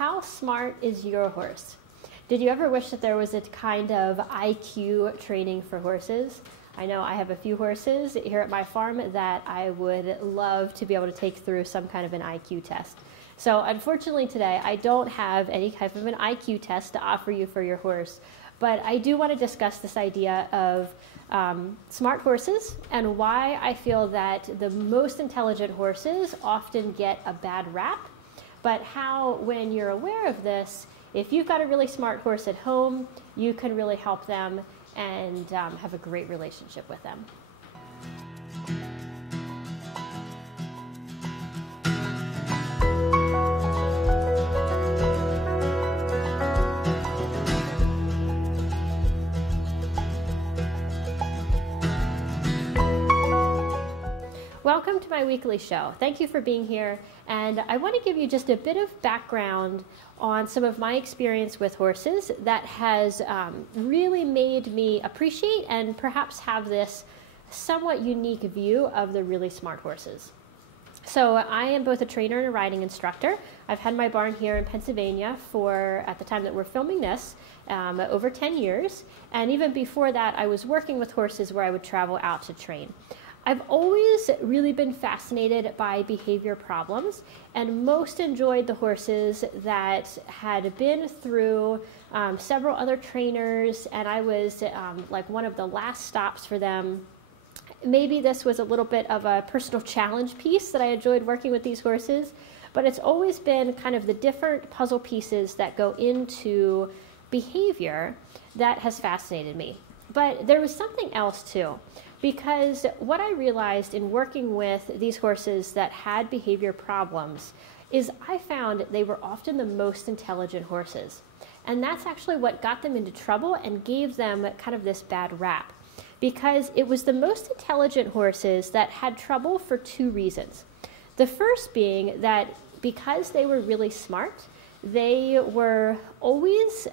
How smart is your horse? Did you ever wish that there was a kind of IQ training for horses? I know I have a few horses here at my farm that I would love to be able to take through some kind of an IQ test. So unfortunately today, I don't have any type of an IQ test to offer you for your horse, but I do want to discuss this idea of smart horses and why I feel that the most intelligent horses often get a bad rap, but how when you're aware of this, if you've got a really smart horse at home, you can really help them and have a great relationship with them. Welcome to my weekly show. Thank you for being here, and I want to give you just a bit of background on some of my experience with horses that has really made me appreciate and perhaps have this somewhat unique view of the really smart horses. So I am both a trainer and a riding instructor. I've had my barn here in Pennsylvania for, at the time that we're filming this, over 10 years, and even before that I was working with horses where I would travel out to train. I've always really been fascinated by behavior problems and most enjoyed the horses that had been through several other trainers, and I was like one of the last stops for them. Maybe this was a little bit of a personal challenge piece that I enjoyed working with these horses, but it's always been kind of the different puzzle pieces that go into behavior that has fascinated me. But there was something else too. Because what I realized in working with these horses that had behavior problems is I found they were often the most intelligent horses. And that's actually what got them into trouble and gave them kind of this bad rap. Because it was the most intelligent horses that had trouble for two reasons. The first being that because they were really smart, they were always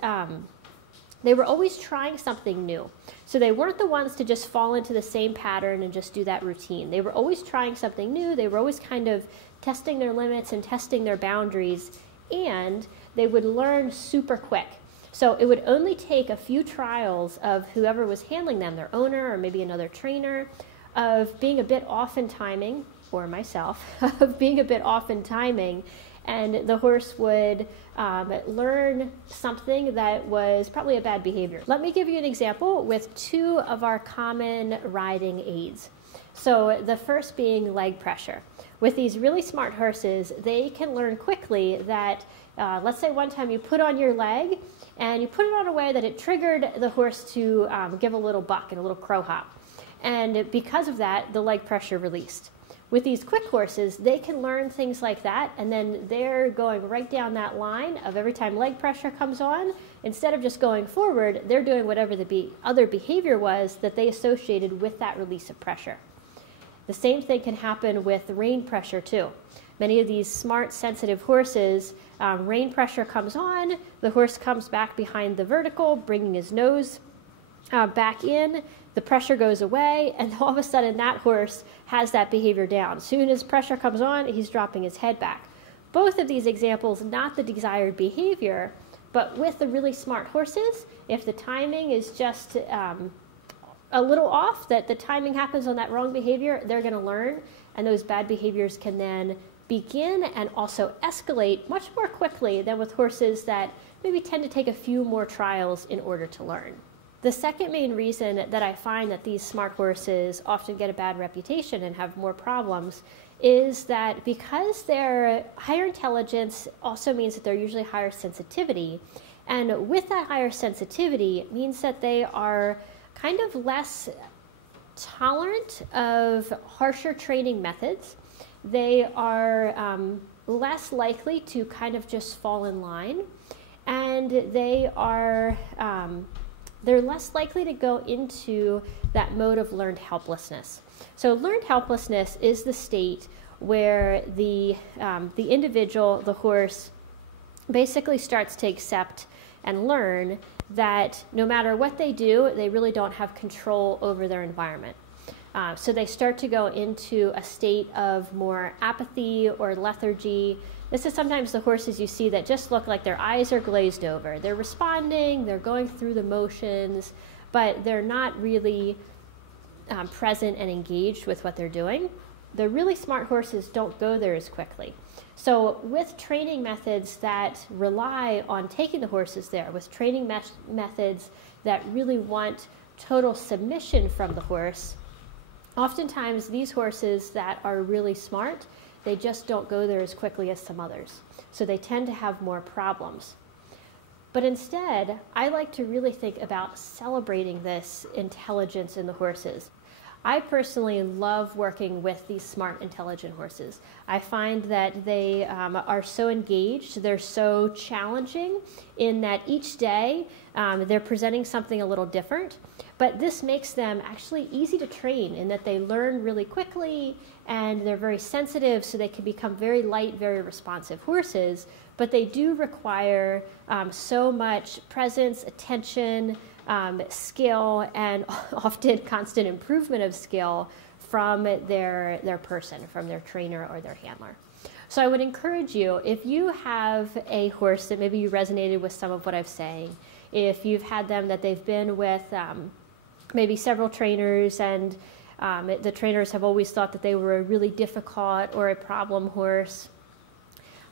trying something new. So they weren't the ones to just fall into the same pattern and just do that routine. They were always trying something new. They were always kind of testing their limits and testing their boundaries, and they would learn super quick. So it would only take a few trials of whoever was handling them, their owner or maybe another trainer, of being a bit off in timing, or myself, of being a bit off in timing, and the horse would learn something that was probably a bad behavior. Let me give you an example with two of our common riding aids. So the first being leg pressure. With these really smart horses, they can learn quickly that, let's say one time you put on your leg and you put it on a way that it triggered the horse to give a little buck and a little crow hop. And because of that, the leg pressure released. With these quick horses, they can learn things like that, and then they're going right down that line of every time leg pressure comes on, instead of just going forward, they're doing whatever the other behavior was that they associated with that release of pressure. The same thing can happen with rein pressure too. Many of these smart, sensitive horses, rein pressure comes on, the horse comes back behind the vertical, bringing his nose back in, the pressure goes away, and all of a sudden that horse has that behavior down. As soon as pressure comes on, he's dropping his head back. Both of these examples, not the desired behavior, but with the really smart horses, if the timing is just a little off, that the timing happens on that wrong behavior, they're going to learn, and those bad behaviors can then begin and also escalate much more quickly than with horses that maybe tend to take a few more trials in order to learn. The second main reason that I find that these smart horses often get a bad reputation and have more problems is that because their higher intelligence also means that they're usually higher sensitivity, and with that higher sensitivity, it means that they are kind of less tolerant of harsher training methods. They are less likely to kind of just fall in line, and they are they're less likely to go into that mode of learned helplessness. So learned helplessness is the state where the individual, the horse, basically starts to accept and learn that no matter what they do, they really don't have control over their environment. So they start to go into a state of more apathy or lethargy. This is sometimes the horses you see that just look like their eyes are glazed over. They're responding, they're going through the motions, but they're not really present and engaged with what they're doing. The really smart horses don't go there as quickly. So with training methods that rely on taking the horses there, with training methods that really want total submission from the horse, oftentimes these horses that are really smart, they just don't go there as quickly as some others. So they tend to have more problems. But instead, I like to really think about celebrating this intelligence in the horses. I personally love working with these smart, intelligent horses. I find that they are so engaged, they're so challenging in that each day they're presenting something a little different, but this makes them actually easy to train in that they learn really quickly and they're very sensitive, so they can become very light, very responsive horses, but they do require so much presence, attention, skill, and often constant improvement of skill from their person, from their trainer or their handler. So I would encourage you, if you have a horse that maybe you resonated with some of what I'm saying, if you've had them that they've been with maybe several trainers and the trainers have always thought that they were a really difficult or a problem horse,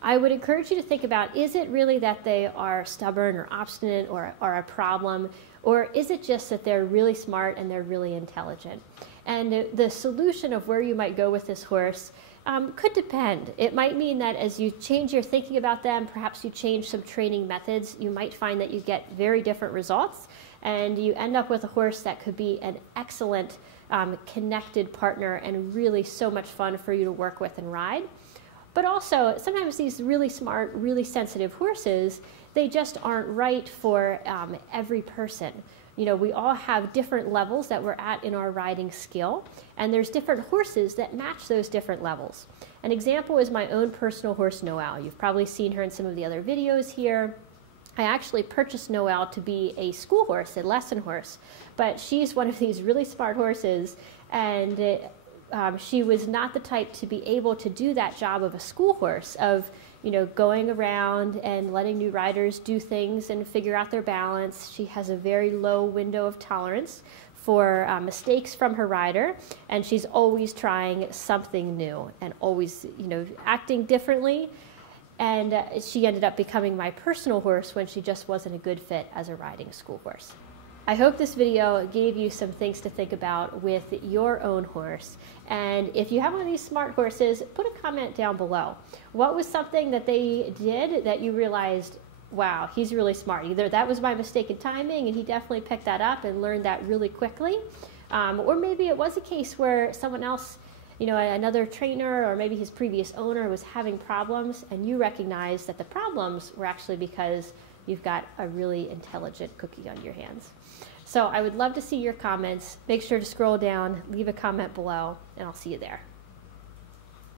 I would encourage you to think about, is it really that they are stubborn or obstinate or a problem, or is it just that they're really smart and they're really intelligent? And the solution of where you might go with this horse could depend. It might mean that as you change your thinking about them, perhaps you change some training methods, you might find that you get very different results and you end up with a horse that could be an excellent connected partner and really so much fun for you to work with and ride. But also, sometimes these really smart, really sensitive horses, they just aren't right for every person. You know, we all have different levels that we're at in our riding skill, and there's different horses that match those different levels. An example is my own personal horse, Noelle. You've probably seen her in some of the other videos here. I actually purchased Noelle to be a school horse, a lesson horse, but she's one of these really smart horses, and she was not the type to be able to do that job of a school horse, of going around and letting new riders do things and figure out their balance. She has a very low window of tolerance for mistakes from her rider, and she's always trying something new and always acting differently. And she ended up becoming my personal horse when she just wasn't a good fit as a riding school horse. I hope this video gave you some things to think about with your own horse. And if you have one of these smart horses, put a comment down below. What was something that they did that you realized, wow, he's really smart? Either that was my mistaken timing and he definitely picked that up and learned that really quickly. Or maybe it was a case where someone else, another trainer or maybe his previous owner was having problems and you recognized that the problems were actually because you've got a really intelligent cookie on your hands. So I would love to see your comments. Make sure to scroll down, leave a comment below, and I'll see you there.